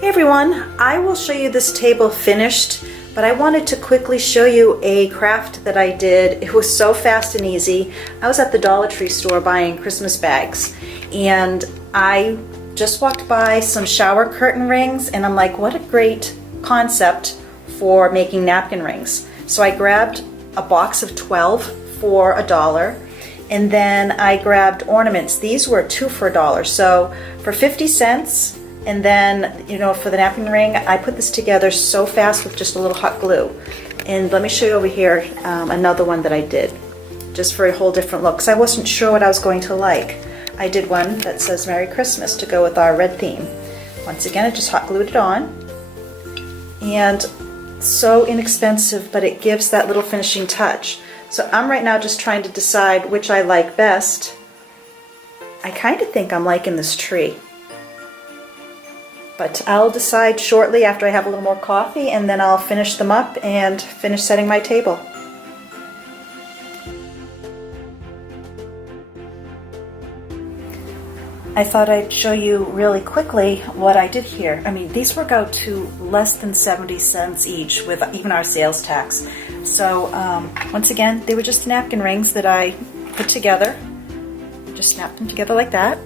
Hey everyone, I will show you this table finished, but I wanted to quickly show you a craft that I did. It was so fast and easy. I was at the Dollar Tree store buying Christmas bags, and I just walked by some shower curtain rings, and I'm like, what a great concept for making napkin rings. So I grabbed a box of 12 for $1, and then I grabbed ornaments. These were 2 for $1, so for 50 cents. And then, you know, for the napkin ring, I put this together so fast with just a little hot glue. And let me show you over here another one that I did, just for a whole different look, because I wasn't sure what I was going to like. I did one that says Merry Christmas to go with our red theme. Once again, I just hot glued it on. And so inexpensive, but it gives that little finishing touch. So I'm right now just trying to decide which I like best. I kind of think I'm liking this tree. But I'll decide shortly after I have a little more coffee, and then I'll finish them up and finish setting my table. I thought I'd show you really quickly what I did here. I mean, these work out to less than 70 cents each with even our sales tax. So once again, they were just napkin rings that I put together. Just snapped them together like that.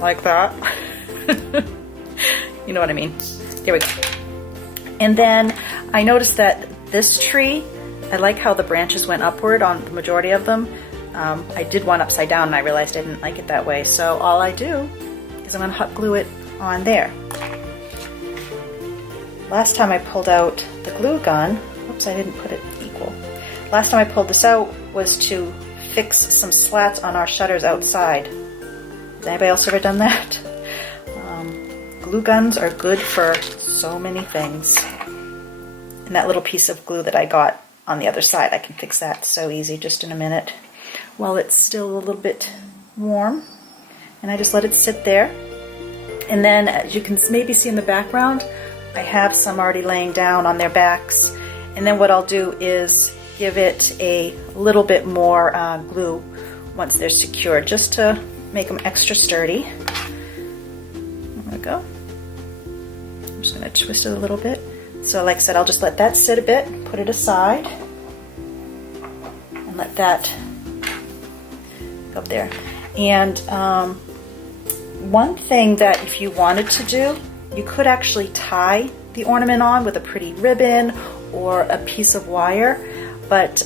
Like that. You know what I mean. Here we go. And then I noticed that this tree, I like how the branches went upward on the majority of them. I did one upside down and I realized I didn't like it that way. So all I do is I'm going to hot glue it on there. Last time I pulled out the glue gun, oops, I didn't put it equal. Last time I pulled this out was to fix some slats on our shutters outside. Has anybody else ever done that? Glue guns are good for so many things. And that little piece of glue that I got on the other side, I can fix that so easy just in a minute. While it's still a little bit warm, and I just let it sit there. And then, as you can maybe see in the background, I have some already laying down on their backs. And then what I'll do is give it a little bit more glue once they're secured, just to make them extra sturdy. There we go. I'm just going to twist it a little bit. So like I said, I'll just let that sit a bit, put it aside, and let that go up there. And one thing that if you wanted to do, you could actually tie the ornament on with a pretty ribbon or a piece of wire, but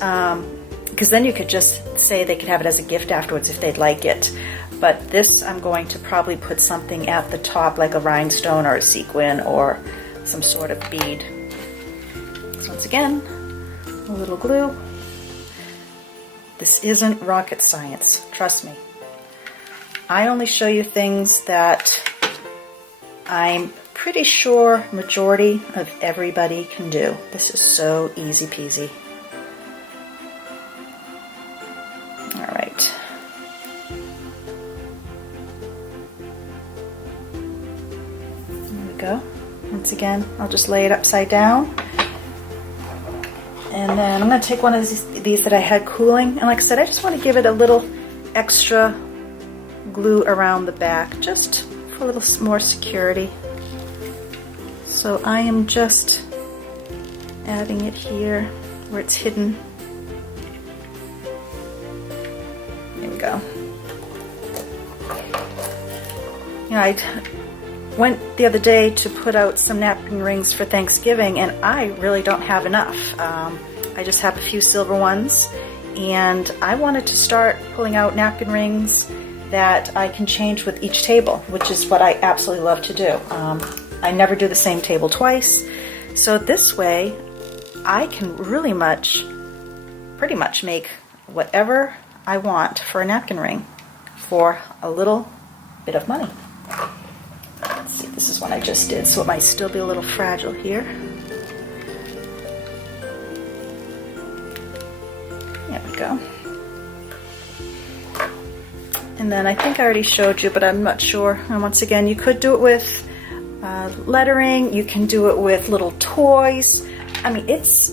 because then you could just say they could have it as a gift afterwards if they'd like it. But this, I'm going to probably put something at the top, like a rhinestone or a sequin or some sort of bead. So once again, a little glue. This isn't rocket science, trust me. I only show you things that I'm pretty sure majority of everybody can do. This is so easy peasy. All right. Go. Once again, I'll just lay it upside down, and then I'm going to take one of these that I had cooling, and like I said, I just want to give it a little extra glue around the back just for a little more security. So I am just adding it here where it's hidden. There we go. Yeah, I went the other day to put out some napkin rings for Thanksgiving, and I really don't have enough. I just have a few silver ones, and I wanted to start pulling out napkin rings that I can change with each table, which is what I absolutely love to do. I never do the same table twice, so this way I can pretty much make whatever I want for a napkin ring for a little bit of money. Let's see, this is what I just did, so it might still be a little fragile here. There we go. And then I think I already showed you, but I'm not sure. And once again, you could do it with lettering. You can do it with little toys. I mean, it's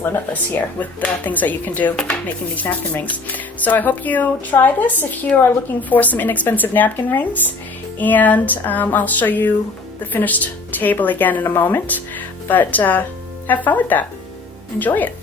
limitless here with the things that you can do making these napkin rings. So I hope you try this if you are looking for some inexpensive napkin rings. And I'll show you the finished table again in a moment, but have fun with that. Enjoy it.